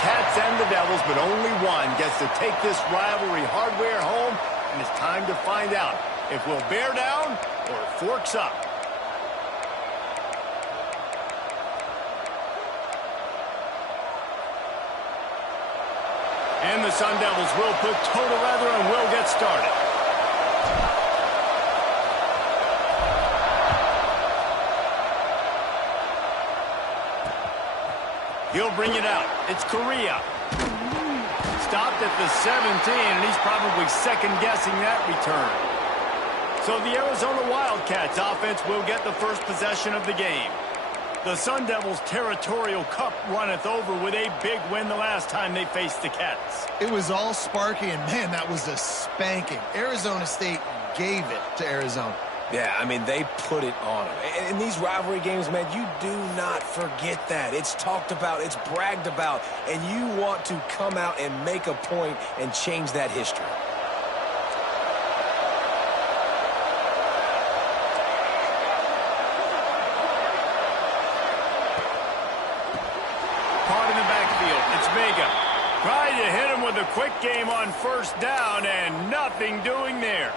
Cats and the Devils, but only one gets to take this rivalry hardware home, and it's time to find out if we'll bear down or forks up. And the Sun Devils will put total leather and will get started. He'll bring it out. It's Correa. Stopped at the 17, and he's probably second-guessing that return. So the Arizona Wildcats offense will get the first possession of the game. The Sun Devils' territorial cup runneth over with a big win the last time they faced the Cats. It was all sparky, and man, that was a spanking. Arizona State gave it to Arizona. Yeah, I mean, they put it on them. In these rivalry games, man, you do not forget that. It's talked about, it's bragged about, and you want to come out and make a point and change that history. Caught in the backfield. It's Vega. Tried to hit him with a quick game on first down, and nothing doing there.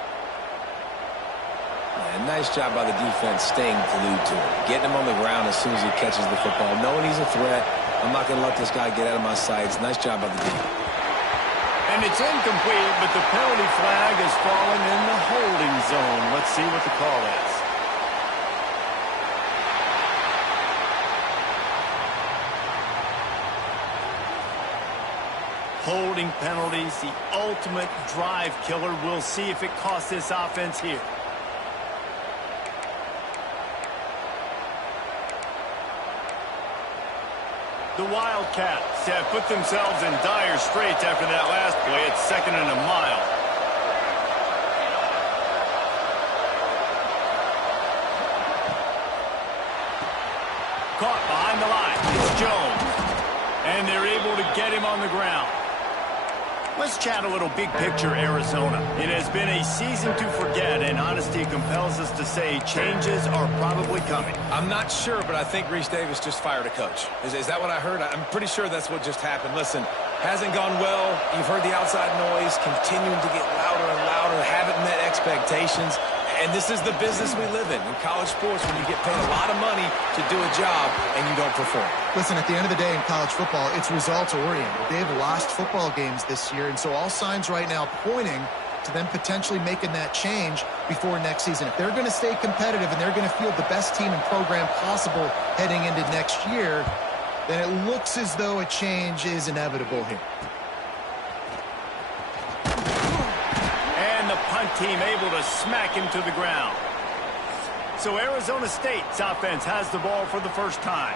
Yeah, nice job by the defense staying glued to him. Getting him on the ground as soon as he catches the football. Knowing he's a threat, I'm not going to let this guy get out of my sights. Nice job by the defense. And it's incomplete, but the penalty flag has fallen in the holding zone. Let's see what the call is. Holding penalties, the ultimate drive killer. We'll see if it costs this offense here. The Wildcats have put themselves in dire straits after that last play. It's 2nd and a mile. Caught behind the line. It's Jones. And they're able to get him on the ground. Let's chat a little big picture Arizona. It has been a season to forget, and honesty compels us to say changes are probably coming. I'm not sure, but I think Reese Davis just fired a coach. Is that what I heard? I'm pretty sure that's what just happened. Listen, hasn't gone well. You've heard the outside noise continuing to get louder and louder, haven't met expectations. And this is the business we live in college sports, when you get paid a lot of money to do a job and you don't perform. Listen, at the end of the day in college football, it's results-oriented. They've lost football games this year, and so all signs right now pointing to them potentially making that change before next season. If they're going to stay competitive and they're going to field the best team and program possible heading into next year, then it looks as though a change is inevitable here. The punt team able to smack him to the ground. So Arizona State's offense has the ball for the first time.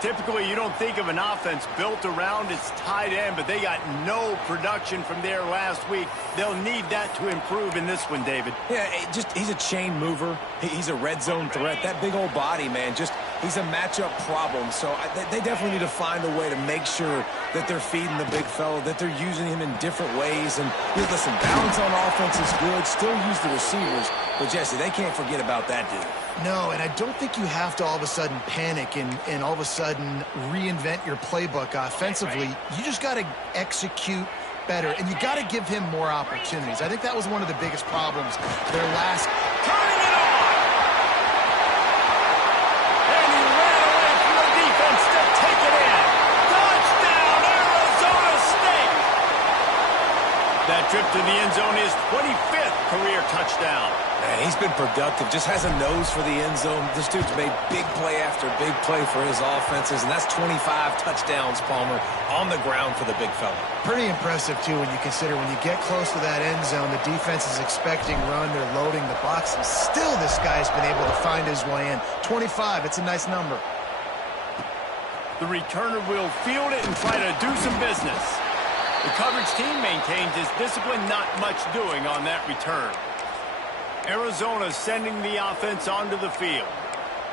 Typically, you don't think of an offense built around its tight end, but they got no production from there last week. They'll need that to improve in this one, David. Yeah, he's a chain mover. He's a red zone threat. That big old body, man, he's a matchup problem. So they definitely need to find a way to make sure that they're feeding the big fella, that they're using him in different ways. And listen, balance on offense is good. Still use the receivers. But, Jesse, they can't forget about that dude. No, and I don't think you have to all of a sudden panic and all of a sudden reinvent your playbook offensively. You just got to execute better, and you got to give him more opportunities. I think that was one of the biggest problems their last. Turning it on! And he ran away from the defense to take it in. Touchdown, Arizona State! That trip to the end zone is 25th career touchdown. Man, he's been productive, just has a nose for the end zone. This dude's made big play after big play for his offenses, and that's 25 touchdowns, Palmer, on the ground for the big fella. Pretty impressive, too, when you consider when you get close to that end zone, the defense is expecting run, they're loading the box, and still this guy's been able to find his way in. 25, it's a nice number. The returner will field it and try to do some business. The coverage team maintains his discipline, not much doing on that return. Arizona sending the offense onto the field.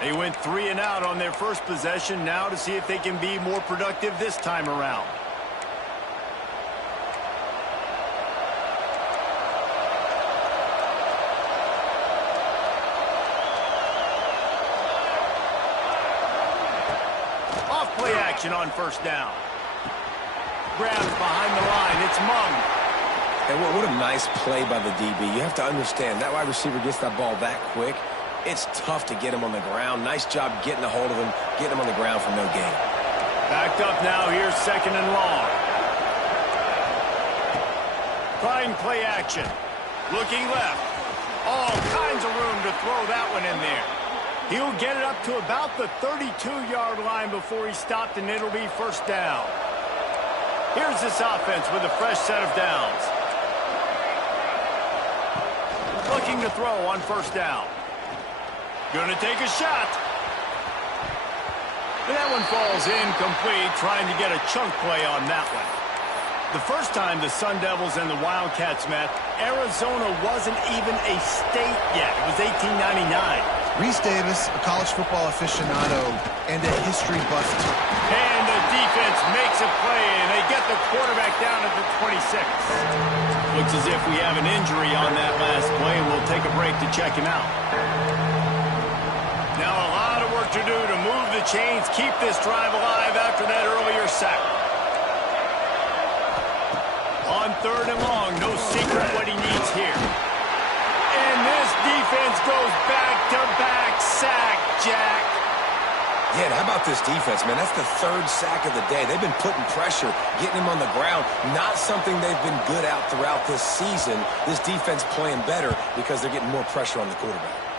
They went 3 and out on their first possession, now to see if they can be more productive this time around. Off play action on first down. grabs behind the line. It's Mung. And what a nice play by the DB. You have to understand, that wide receiver gets that ball that quick. It's tough to get him on the ground. Nice job getting a hold of him, getting him on the ground for no gain. Backed up now. Here's 2nd and long. Trying play action. Looking left. All kinds of room to throw that one in there. He'll get it up to about the 32-yard line before he's stopped, and it'll be 1st down. Here's this offense with a fresh set of downs. Looking to throw on 1st down. Gonna take a shot. And that one falls incomplete, trying to get a chunk play on that one. The first time the Sun Devils and the Wildcats met, Arizona wasn't even a state yet. It was 1899. Reese Davis, a college football aficionado, and a history buff. And the defense makes a play, and they get the quarterback down at the 26. Looks as if we have an injury on that last play, and we'll take a break to check him out. Now a lot of work to do to move the chains, keep this drive alive after that earlier sack. On 3rd and long, no secret what he needs here. And this defense goes back-to-back sack, Jack. Yeah, and how about this defense, man? That's the 3rd sack of the day. They've been putting pressure, getting him on the ground. Not something they've been good at throughout this season. This defense playing better because they're getting more pressure on the quarterback.